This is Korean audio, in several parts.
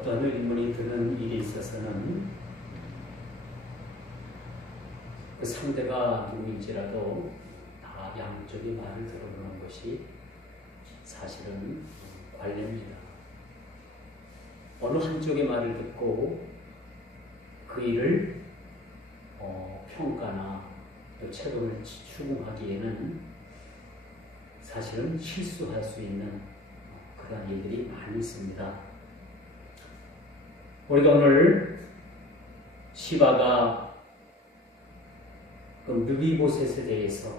어떤 의문이 드는 일이 있어서는 그 상대가 누구인지라도 다 양쪽의 말을 들어보는 것이 사실은 관례입니다. 어느 한쪽의 말을 듣고 그 일을 평가나 또 책임을 추궁하기에는 사실은 실수할 수 있는 그런 일들이 많이 있습니다. 우리가 오늘 시바가 그 므비보셋에 대해서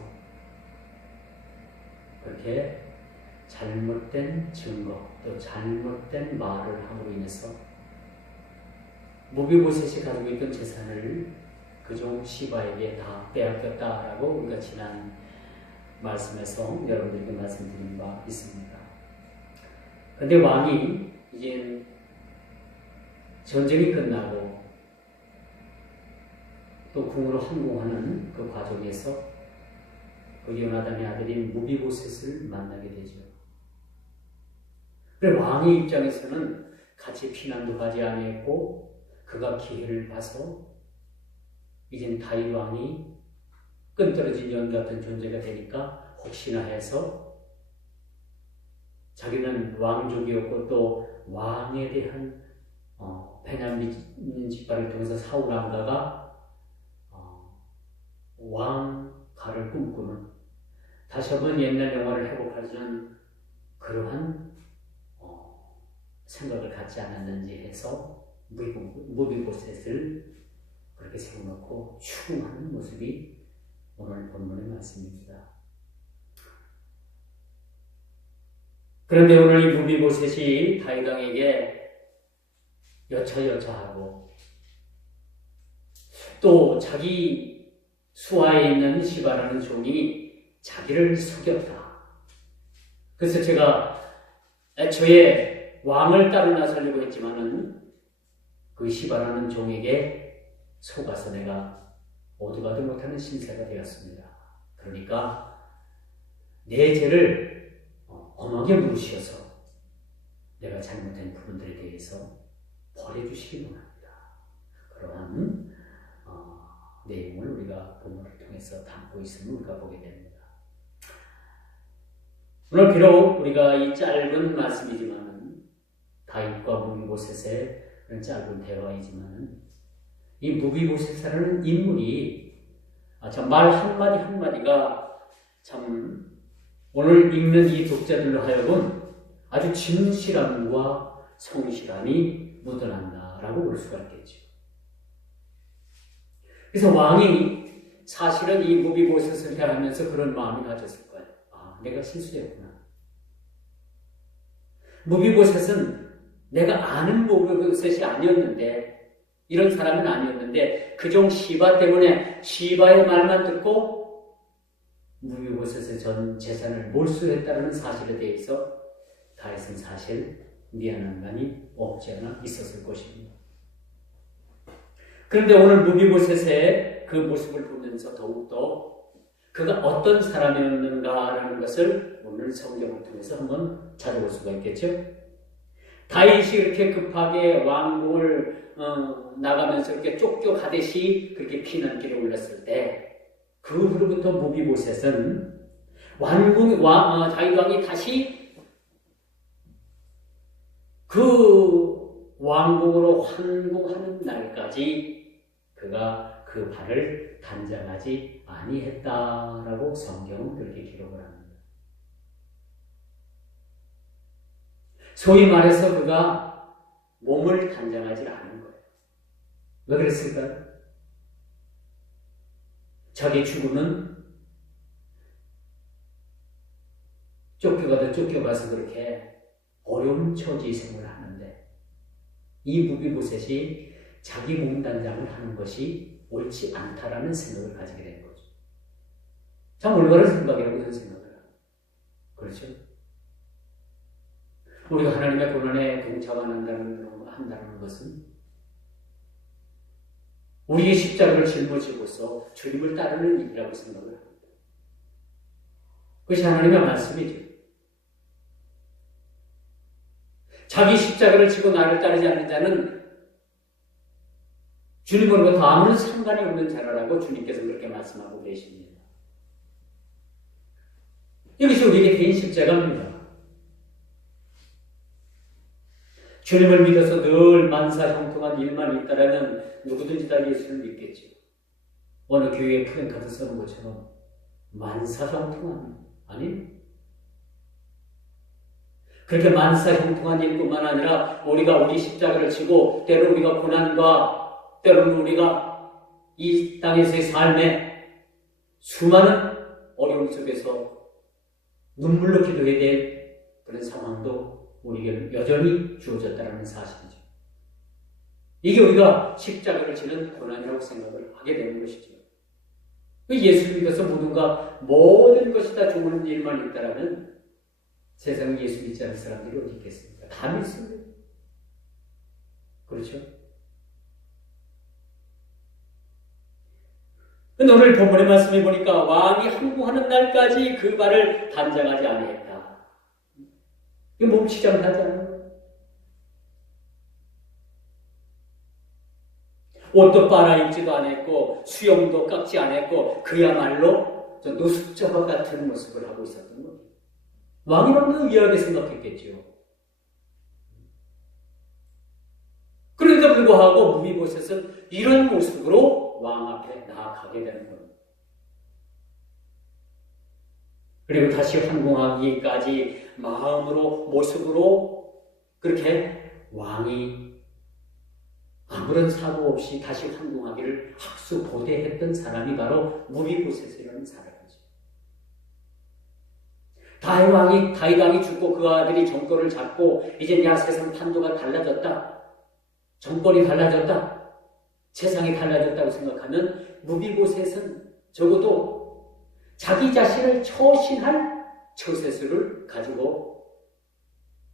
그렇게 잘못된 증거 또 잘못된 말을 함으로 인해서 므비보셋이 가지고 있던 재산을 그종 시바에게 다 빼앗겼다라고 우리가 지난 말씀에서 여러분들에게 말씀드린 바 있습니다. 그런데 왕이 이제 전쟁이 끝나고 또 궁으로 항공하는 그 과정에서 그 요나단의 아들인 므비보셋을 만나게 되죠. 그래 왕의 입장에서는 같이 피난도 가지 아니했고 그가 기회를 봐서 이젠 다윗 왕이 끈떨어진 연 같은 존재가 되니까 혹시나 해서 자기는 왕족이었고 또 왕에 대한 베냐민 지파를 통해서 사울 왕가가 왕가를 꿈꾸는 다시 한번 옛날 영화를 회복하자는 그러한 생각을 갖지 않았는지 해서 므비보셋을 그렇게 세워놓고 추궁하는 모습이 오늘 본문의 말씀입니다. 그런데 오늘 이 므비보셋이 다윗 왕에게 여차여차하고 또 자기 수하에 있는 시바라는 종이 자기를 속였다. 그래서 제가 애초에 왕을 따로 나서려고 했지만은 그 시바라는 종에게 속아서 내가 오도가도 못하는 신세가 되었습니다. 그러니까 내 죄를 엄하게 물으셔서 내가 잘못된 부분들에 대해서 버려주시기 원합니다. 그러한 내용을 우리가 본문을 통해서 담고 있음을 우리가 보게 됩니다. 오늘 비록 우리가 이 짧은 말씀이지만 다윗과 므비보셋의 짧은 대화이지만 이 므비보셋이라는 인물이 참 말 한마디 한마디가 참 오늘 읽는 이 독자들로 하여금 아주 진실함과 성실함이 묻어난다라고 볼 수가 있겠죠. 그래서 왕이 사실은 이 므비보셋을 대하면서 그런 마음이 가졌을 거예요. 내가 실수했구나. 므비보셋은 내가 아는 므비보셋이 아니었는데 이런 사람은 아니었는데 그종 시바 때문에 시바의 말만 듣고 므비보셋의 전 재산을 몰수했다는 사실에 대해서 다윗은 사실 미안한 감이 없지 않아 있었을 것입니다. 그런데 오늘 므비보셋의 그 모습을 보면서 더욱더 그가 어떤 사람이었는가라는 것을 오늘 성경을 통해서 한번 찾아볼 수가 있겠죠. 다윗이 이렇게 급하게 왕궁을 나가면서 이렇게 쫓겨가듯이 그렇게 피난길에 올랐을 때 그 후로부터 므비보셋은 다윗 왕이 다시 그 왕궁으로 환궁하는 날까지 그가 그 발을 단장하지 아니했다라고 성경은 그렇게 기록을 합니다. 소위 말해서 그가 몸을 단장하지 않은 거예요. 왜 그랬을까요? 자기 죽음은 쫓겨가서 그렇게 어려운 처지 생활을 하는데 이 므비보셋이 자기 몸 단장을 하는 것이 옳지 않다라는 생각을 가지게 된 거죠. 참 올바른 생각이라고 저는 생각을 합니다. 그렇죠? 우리가 하나님의 고난에 동참한다는 것은 우리의 십자가를 짊어지고서 주님을 따르는 일이라고 생각을 합니다. 그것이 하나님의 말씀이죠. 자기 십자가를 지고 나를 따르지 않는 자는 주님으로부터 아무런 상관이 없는 자라고 주님께서 그렇게 말씀하고 계십니다. 이것이 우리에게 개인 십자가입니다. 주님을 믿어서 늘 만사형통한 일만 있다라면 누구든지 다 예수를 믿겠죠. 어느 교회에 프랭카드 써놓은 것처럼 만사형통한 아니? 그렇게 만사형통한 일뿐만 아니라 우리가 우리 십자가를 지고 때로 우리가 고난과 때로는 우리가 이 땅에서의 삶에 수많은 어려움 속에서 눈물로 기도해야 될 그런 상황도 우리에게 여전히 주어졌다는 사실이죠. 이게 우리가 십자가를 지는 고난이라고 생각을 하게 되는 것이죠. 예수를 믿어서 모든 것이 다 좋은 일만 있다라면 세상에 예수 믿지 않는 사람들이 어디 있겠습니까? 다 믿습니다. 그렇죠? 오늘 본문의 말씀에 보니까 왕이 항구하는 날까지 그 발을 단장하지 아니했다. 이거 멈추지 않하지 않는 거예요. 옷도 빨아입지도 않았고 수염도 깎지 않았고 그야말로 노숙자와 같은 모습을 하고 있었던 거예요. 왕이라면 의아하게 생각했겠죠. 그런데도 불구하고 무비보셋은 이런 모습으로 왕 앞에 나아가게 되는 겁니다. 그리고 다시 황궁하기까지 마음으로 모습으로 그렇게 왕이 아무런 사고 없이 다시 황궁하기를 학수고대했던 사람이 바로 무비보셋이라는 사람이죠. 다윗 왕이 죽고 그 아들이 정권을 잡고 이제 야 세상 판도가 달라졌다. 정권이 달라졌다. 세상이 달라졌다고 생각하면 무비보셋은 적어도 자기 자신을 처신할 처세술을 가지고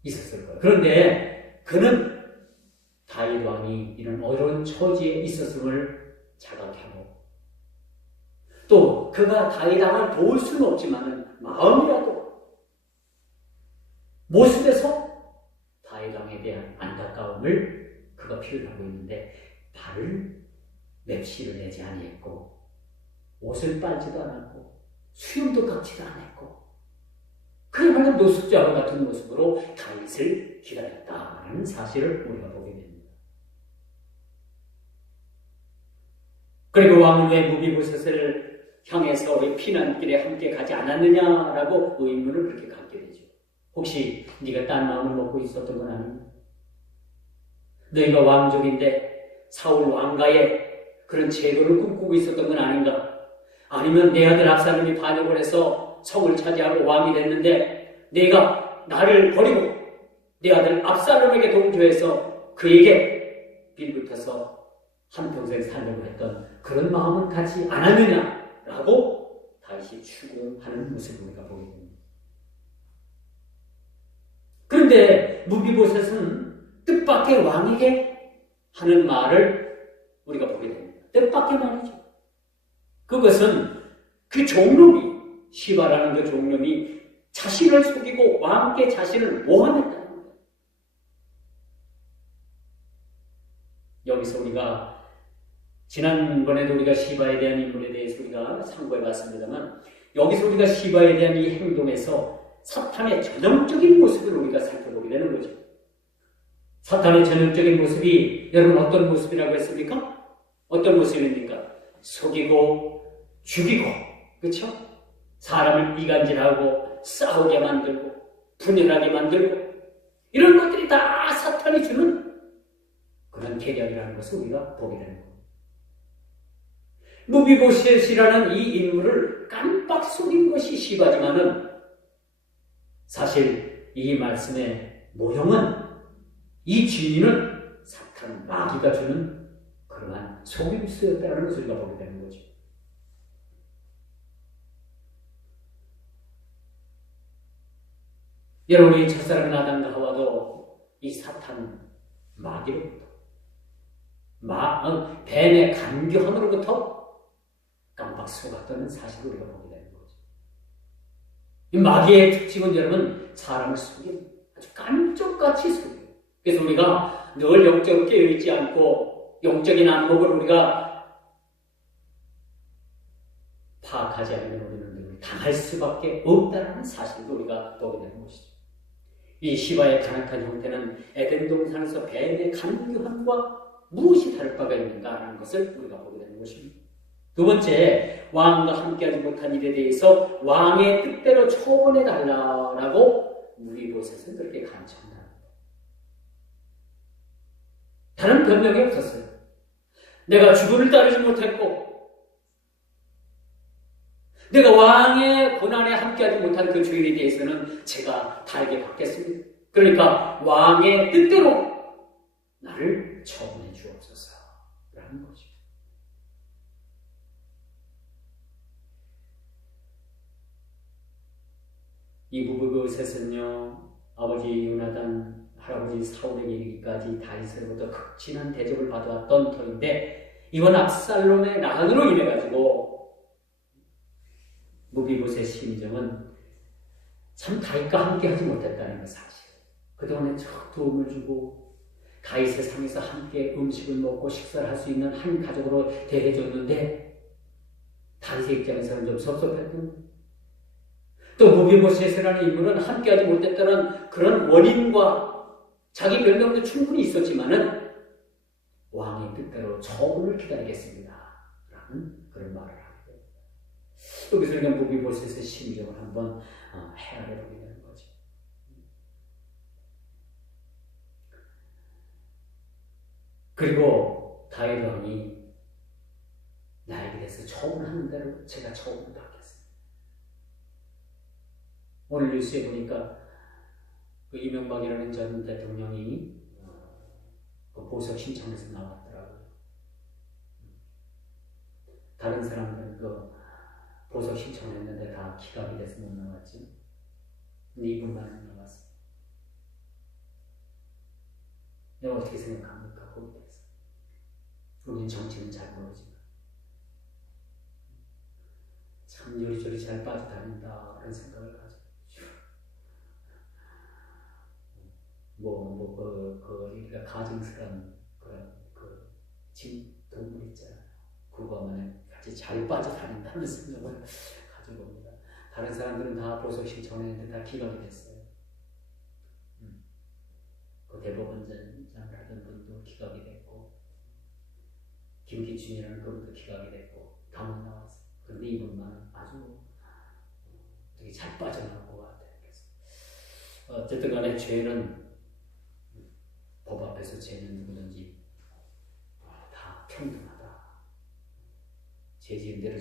있었을 거예요. 그런데 그는 다윗 왕이 이런 어려운 처지에 있었음을 자각하고 또 그가 다윗 왕을 도울 수는 없지만 마음이라도 모습에서 다윗 왕에 대한 안타까움을 그가 표현하고 있는데 발을 맵시를 내지 아니했고 옷을 빨지도 않았고 수염도 깎지도 않았고 그야말로 노숙자와 같은 모습으로 다윗을 기다렸다는 사실을 우리가 보게 됩니다. 그리고 왕은 왜 무비보셋을 향해서 왜 피난길에 함께 가지 않았느냐라고 의문을 그렇게 갖게 되죠. 혹시 네가 딴 마음을 먹고 있었던 건 아닌가? 너희가 왕족인데 사울 왕가의 그런 제도를 꿈꾸고 있었던 건 아닌가? 아니면 내 아들 압살롬이 반역을 해서 성을 차지하고 왕이 됐는데 내가 나를 버리고 내 아들 압살롬에게 동조해서 그에게 빌붙어서 한평생 살려고 했던 그런 마음은 갖지 않았느냐라고 다시 추궁하는 모습을 우리가 보게 됩니다. 그런데 무비보셋은 뜻밖의 왕에게 하는 말을 우리가 보게 됩니다. 뜻밖의 말이죠. 그것은 그 종놈이 시바라는 그 종놈이 자신을 속이고 왕께 자신을 모함했다는 거예요. 여기서 우리가 지난번에도 우리가 시바에 대한 인물에 대해서 우리가 참고해 봤습니다만 여기서 우리가 시바에 대한 이 행동에서 사탄의 전형적인 모습을 우리가 살펴보게 되는 거죠. 사탄의 전형적인 모습이 여러분 어떤 모습이라고 했습니까? 어떤 모습입니까? 속이고 죽이고 그렇죠? 사람을 이간질하고 싸우게 만들고 분열하게 만들고 이런 것들이 다 사탄이 주는 그런 계략이라는 것을 우리가 보게 되는 겁니다. 무비보셋이라는 이 인물을 깜빡 속인 것이 시바지만은 사실 이 말씀의 모형은 이 진리는 사탄 마귀가 주는 그러한 속임수였다는 것을 우리가 보게 되는 거죠. 여러분이 첫사랑 아담과 하와도 이 사탄 마귀로부터 뱀의 간교함으로부터 깜빡 속았다는 사실을 우리가 보게 되는 거죠. 이 마귀의 특징은 여러분 사람을 속이는 아주 깜짝같이 속여요. 그래서 우리가 늘 영적으로 깨어있지 않고 영적인 안목을 우리가 파악하지 않으면 우리는 늘 당할 수밖에 없다는 사실도 우리가 보게 되는 것이죠. 이 시바의 가난한 형태는 에덴 동산에서 뱀의 간교함과 무엇이 다를 바가 있는가라는 것을 우리가 보게 되는 것입니다. 두 번째, 왕과 함께하지 못한 일에 대해서 왕의 뜻대로 처분해 달라라고 무비보셋은 그렇게 간청합니다. 다른 변명이 없었어요. 내가 주군을 따르지 못했고 내가 왕의 고난에 함께하지 못한 그 죄인에 대해서는 제가 달게 받겠습니다. 그러니까 왕의 뜻대로 나를 처분해 주옵소서 라는 거죠. 이 무비보셋은요, 아버지 요나단, 할아버지 사울에게 이르기까지 다윗으로부터 극진한 대접을 받아왔던 터인데 이번 압살롬의 난으로 인해가지고 무비보셋의 심정은 참 다윗과 함께 하지 못했다는 것 사실. 그동안에 적 도움을 주고 다윗의 상에서 함께 음식을 먹고 식사를 할 수 있는 한 가족으로 대해줬는데 다윗의 입장에서는 좀 섭섭했던, 또 무비보셋이라는 인물은 함께하지 못했다는 그런 원인과 자기 변명도 충분히 있었지만은 왕의 뜻대로 처분을 기다리겠습니다 라는 그런 말을 합니다. 여기서 우리가 무비보셋의 심정을 한번 헤아려 보게 되는 거죠. 그리고 다윗 왕이 나에게 대해서 처분하는 대로 제가 처분을 받겠습니다. 오늘 뉴스에 보니까 그 이명박이라는 전 대통령이 그 보석 신청해서 나왔더라고요. 다른 사람들은 그 보석 신청했는데 다 기각이 돼서 못 나왔지. 근데 이분만은 나왔어. 내가 어떻게 생각합니까? 거기에 대해서. 우리는 정치는 잘 모르지만 참 요리조리 잘 빠져다닌다 그런 생각을 가지고 우리가 가증스러운 그런 동물 있잖아요. 그거만 같이 잘 빠져다닌다는 생각을 가지고 옵니다. 다른 사람들은 다 보석 신청했는데 다 기각이 됐어요. 그 대법원장을 하던 분도 기각이 됐고, 김기춘이라는 그분도 기각이 됐고, 다 못 나왔어요. 그런데 이분만 아주 되게 잘 빠져나올 것 같아요. 그래서 어쨌든 간에 죄는 법 앞에서 죄는 누구든지 다 평등하다. 죄 지은 대로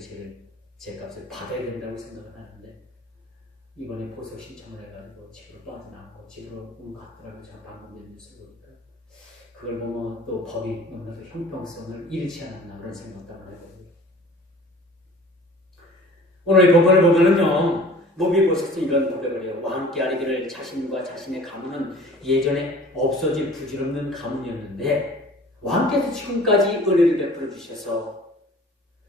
죄값을 받아야 된다고 생각을 하는데 이번에 보석 신청을 해가지고 집으로 빠져나오고 집으로 갔더라고요. 제가 방금 뉴스 보니까 그걸 보면 또 법이 너무나도 형평성을 잃지 않았나 그런 생각도 한번 해보고요. 오늘 이 본문을 보면은요, 무비보셋은 이런 고백을 해요. 왕께 아뢰기를 자신과 자신의 가문은 예전에 없어질 부질없는 가문이었는데 왕께서 지금까지 은혜를 베풀어 주셔서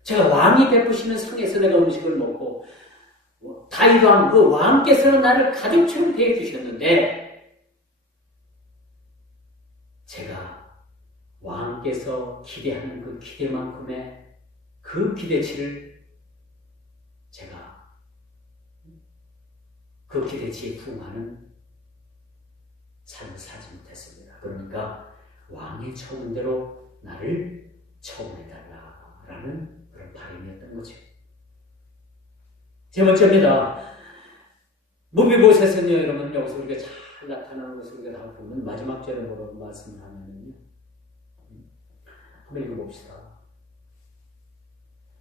제가 왕이 베푸시는 상에서 내가 음식을 먹고 다윗 왕, 그 왕께서는 나를 가족처럼 대해 주셨는데 제가 왕께서 기대하는 그 기대만큼의 그 기대치를 제가 그 기대치에 부응하는 삶을 살지 못했습니다. 그러니까 왕의 처분대로 나를 처분해달라라는 그런 바람이었던 거죠. 세 번째입니다. 무비보셋은요, 여러분, 여기서 우리가 잘 나타나는 것을 우리가 다 보면 마지막 절에 뭐라고 말씀을 하면요. 한번 읽어봅시다.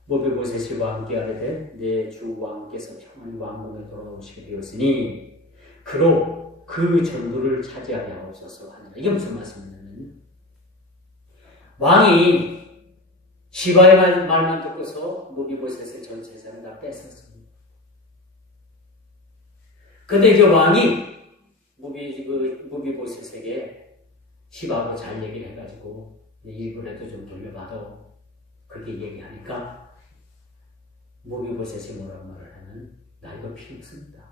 무비보셋이 왕께 아뢰되 내 주 왕께서 평안히 왕궁에 돌아오시게 되었으니 그로 그 전부를 차지하게 하옵소서 하니라. 이게 무슨 말씀이냐면 왕이 시바의 말만 듣고서 무비보셋의 전 재산을 다 뺐었습니다. 근데 이제 왕이 무비보셋에게 시바하고 잘 얘기를 해가지고 일부라도 좀 돌려받아 그렇게 얘기하니까 무비보셋이 뭐라고 말을 하면 나 이거 필요 없습니다.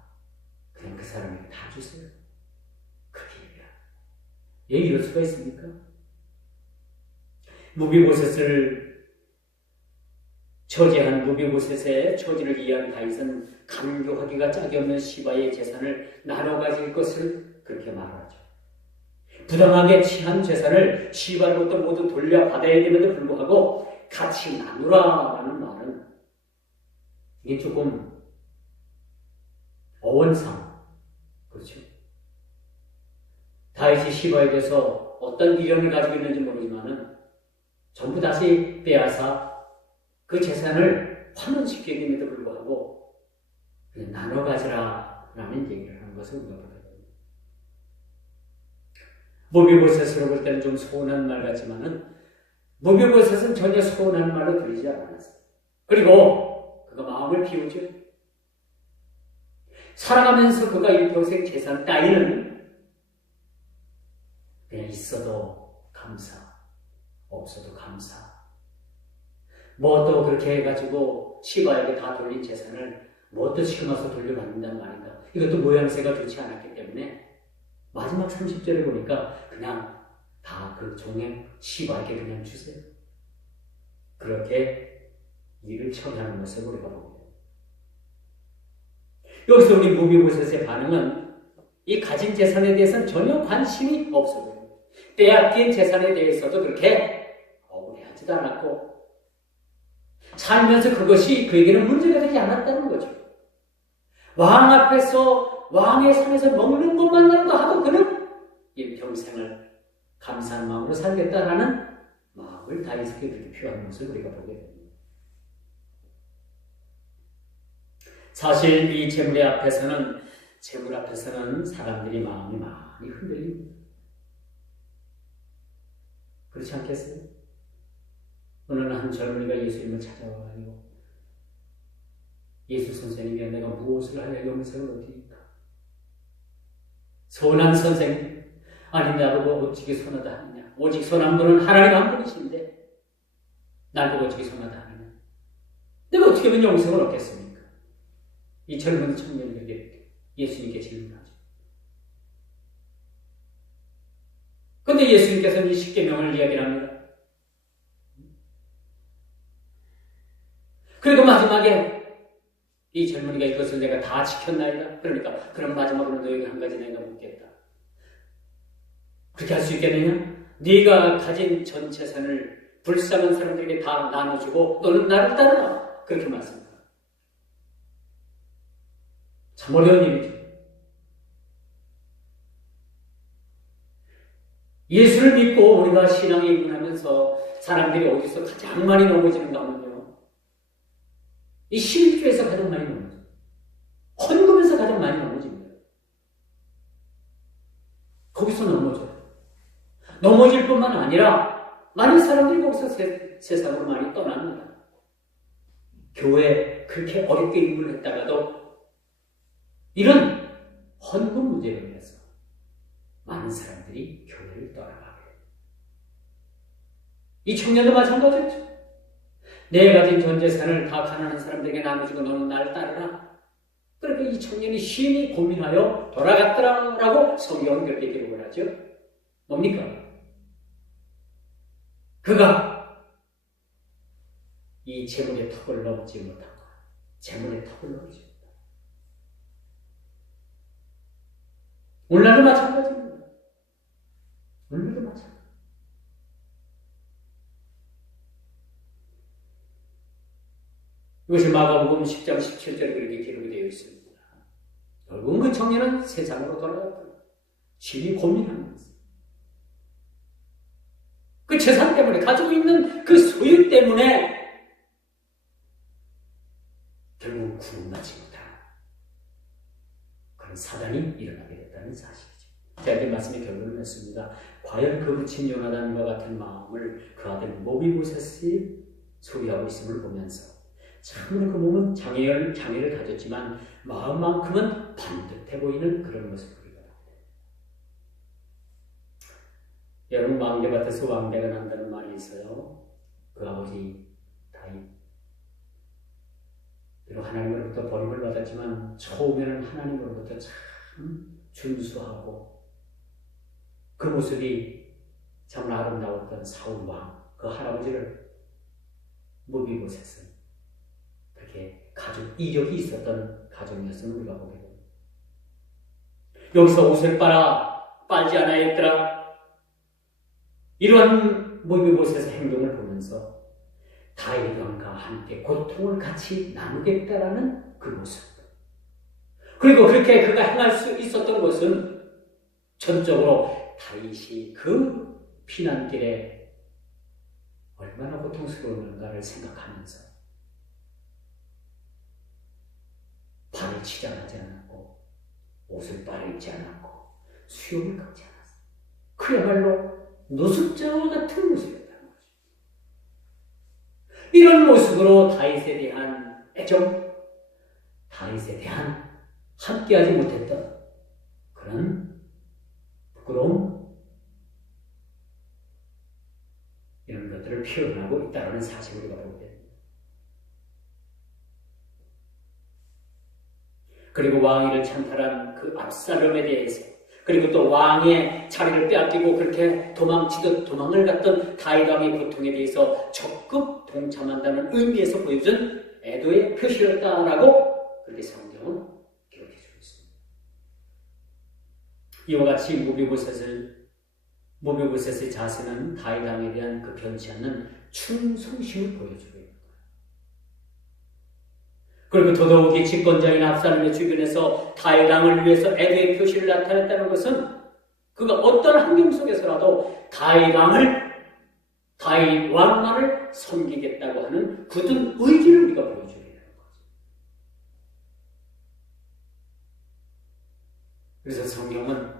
그냥 그 사람에게 다 주세요. 그렇게 얘기합니다. 예, 이럴 수가 있습니까? 무비보셋을 처지한 무비보셋의 처지를 이해한 다윗은 강교하기가 짝이 없는 시바의 재산을 나눠 가질 것을 그렇게 말하죠. 부당하게 취한 재산을 시바로부터 모두 돌려받아야 됨에도 불구하고 같이 나누라라는 말은 이게 조금 어원상 그렇죠. 다윗이 시바에 대해서 어떤 미련을 가지고 있는지 모르지만은 전부 다시 빼앗아 그 재산을 환원시키기에도 불구하고 그냥 나눠 가지라라는 얘기를 하는 것을 우리가 보게 됩니다. 무비보셋으로 볼 때는 좀 소원한 말 같지만은 무비보셋은 전혀 소원한 말로 들리지 않았어요. 그리고 그가 마음을 비우죠. 살아가면서 그가 일평생 재산 따위는 그냥 있어도 감사, 없어도 감사. 뭐 또 그렇게 해가지고 시바에게 다 돌린 재산을 뭐 또 지금 와서 돌려받는다는 말인가. 이것도 모양새가 좋지 않았기 때문에 마지막 30절에 보니까 그냥 다 그 종의 시바에게 그냥 주세요. 그렇게 일을 처리하는 것을 우리가 보게 됩니다. 여기서 우리 무비보셋의 반응은 이 가진 재산에 대해서는 전혀 관심이 없어 보여요. 빼앗긴 재산에 대해서도 그렇게 억울해하지도 않았고 살면서 그것이 그에게는 문제가 되지 않았다는 거죠. 왕 앞에서 왕의 상에서 먹는 것만으로도 하고 그는 일평생을 감사한 마음으로 살겠다라는 마음을 다윗에게 그렇게 표현한 것을 우리가 보게 됩니다. 사실 이 재물 앞에서는 사람들이 마음이 많이 흔들립니다. 그렇지 않겠어요? 어느 날 한 젊은이가 예수님을 찾아와가지고 예수 선생님이 내가 무엇을 하여 영생을 얻으리까? 선한 선생님, 아니 나보고 어찌게 선하다 하느냐? 오직 선한 분은 하나님 한 분이신데 나보고 어찌게 선하다 하느냐? 내가 어떻게 하면 영생을 얻겠습니까? 이 젊은 청년에게 예수님께 질문하죠. 그런데 예수님께서는 이 십계명을 이야기합니다. 그리고 마지막에 이 젊은이가 이것을 내가 다 지켰나이다. 그러니까 그럼 마지막으로 너에게 한 가지 내가 묻겠다. 그렇게 할 수 있겠느냐? 네가 가진 전 재산을 불쌍한 사람들에게 다 나눠주고 너는 나를 따르라. 그렇게 말씀합니다. 참 어려운 일이죠. 예수를 믿고 우리가 신앙에 입문하면서 사람들이 어디서 가장 많이 넘어지는가 하면요. 이 11조에서 가장 많이 넘어져요. 헌금에서 가장 많이 넘어집니다. 거기서 넘어져요. 넘어질 뿐만 아니라 많은 사람들이 거기서 세상으로 많이 떠납니다. 교회에 그렇게 어렵게 입문을 했다가도 이런 헌금 문제로 인해서 많은 사람들이 교회를 떠나가게 됩니다. 이 청년도 마찬가지였죠. 내 가진 전 재산을 다 가난한 사람들에게 나눠주고 너는 나를 따르라. 그러니까 이 청년이 심히 고민하여 돌아갔더라라고 성경은 그렇게 기록을 하죠. 뭡니까? 그가 이 재물의 턱을 넘지 못한 것. 재물의 턱을 넘지 못한 것. 오늘날도 마찬가지입니다. 오늘날도 마찬가지. 이것이 마가복음 10장 17절에 그렇게 기록이 되어 있습니다. 결국은 그 청년은 세상으로 돌아갔다. 심히 고민하는 것입니다. 그 재산 때문에 가지고 있는 그 소유 때문에 결국 구원받지 못하는 그런 사단이 일어나게 됐다는 사실이죠. 제가 이 말씀의 결론을 냈습니다. 과연 그 부친 요나단과 같은 마음을 그 아들 모비보셋이 소유하고 있음을 보면서 참으로 그 몸은 장애를 가졌지만 마음만큼은 반듯해 보이는 그런 모습을 우리가 봅니다. 여러분, 망대밭에서 왕대가 난다는 말이 있어요. 그 아버지 다윗. 비록 하나님으로부터 버림을 받았지만 처음에는 하나님으로부터 참 준수하고 그 모습이 정말 아름다웠던 사울 왕, 그 할아버지를 무비보셋은 그렇게 가족 이력이 있었던 가정이었음을 우리가 보게 됩니다. 여기서 옷을 빨지 않아 했더라. 이러한 무비보셋의 행동을 보면서 다윗 왕과 함께 고통을 같이 나누겠다라는 그 모습. 그리고 그렇게 그가 행할 수 있었던 것은 전적으로 다윗이 그 피난길에 얼마나 고통스러웠는가를 생각하면서 발을 치장하지 않았고 옷을 빨아입지 않았고 수염을 깎지 않았어. 그야말로 노숙자와 같은 모습이었다는 거죠. 이런 모습으로 다윗에 대한 애정, 다윗에 대한 함께하지 못했던 그런 부끄러움, 이런 것들을 표현하고 있다는 사실을 우리가 보게 됩니다. 그리고 왕위를 찬탈한 그 압살롬에 대해서, 그리고 또 왕의 자리를 빼앗기고 그렇게 도망을 갔던 다윗 왕의 고통에 대해서 적극 동참한다는 의미에서 보여준 애도의 표시였다라고 그렇게 성경은 기록해 주고 있습니다. 이와 같이 무비보셋의 자세는 다윗 왕에 대한 그 변치 않는 충성심을 보여주고 있는 거예요. 그리고 더더욱이 집권자인 압살롬의 주변에서 다윗 왕을 위해서 애도의 표시를 나타냈다는 것은 그가 어떤 환경 속에서라도 다윗 왕만을 섬기겠다고 하는 굳은 의지를 우리가 보여줘야 되는 거죠. 그래서 성경은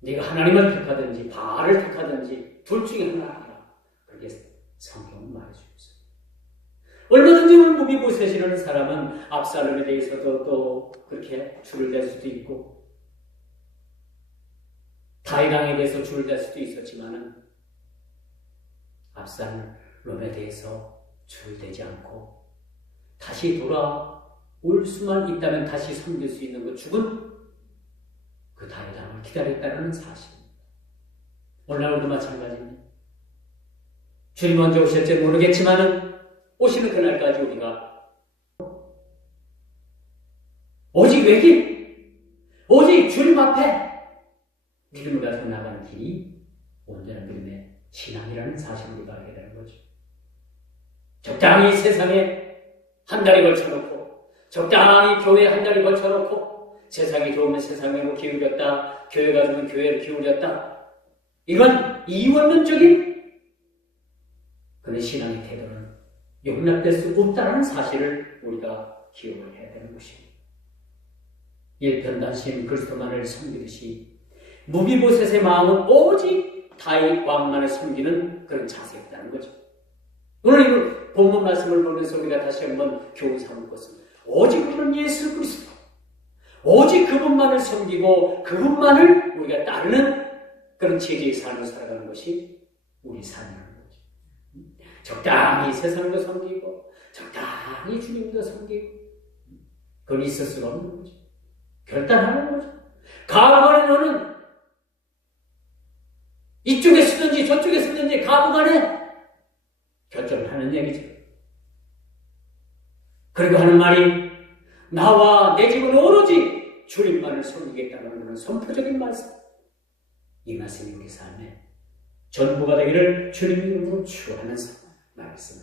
네가 하나님을 택하든지 바알을 택하든지 둘 중에 하나 하라, 그렇게 성경은 말해주고 있습니다. 얼마든지 오늘 무비보셋이라는 사람은 압살롬에 대해서도 또 그렇게 줄을 댈 수도 있고 다윗 왕에 대해서 줄을 댈 수도 있었지만은 압살롬에 대해서 줄을 대지 않고 다시 돌아올 수만 있다면 다시 섬길 수 있는 그 죽은 그 다윗 왕을 기다렸다는 사실입니다. 오늘날도 마찬가지입니다. 주님 언제 오실지 모르겠지만은 오시는 그날까지 우리가 오직 외길, 오직 주님 앞에 믿음을 가지고 나가는 길이 온전한 믿음의 신앙이라는 사실을 우리가 알게 되는 거죠. 적당히 세상에 한 달에 걸쳐놓고, 적당히 교회에 한 달에 걸쳐놓고, 세상이 좋으면 세상으로 기울였다, 교회가 좋으면 교회로 기울였다, 이건 이원론적인 그런 신앙의 태도는 용납될 수 없다는 사실을 우리가 기억을 해야 되는 것입니다. 일편단심 그리스도만을 섬기듯이 무비보셋의 마음은 오직 다윗 왕만을 섬기는 그런 자세였다는 거죠. 오늘 이 본문 말씀을 보면서 우리가 다시 한번 교훈 삼을 것은 오직 우리는 예수 그리스도, 오직 그분만을 섬기고 그분만을 우리가 따르는 그런 체제의 삶을 살아가는 것이 우리 삶이라는 거죠. 적당히 세상도 섬기고 적당히 주님도 섬기고 그건 있을 수가 없는 거죠. 결단하는 거죠. 가부간에 너는 이쪽에 쓰든지 저쪽에 쓰든지 가부간에 결정을 하는 얘기죠. 그리고 하는 말이 나와 내 집은 오로지 주님만을 섬기겠다는 그런 선포적인 말씀. 이 말씀이 우리 삶에 전부가 되기를 주님 이름으로 축원하면서 말씀을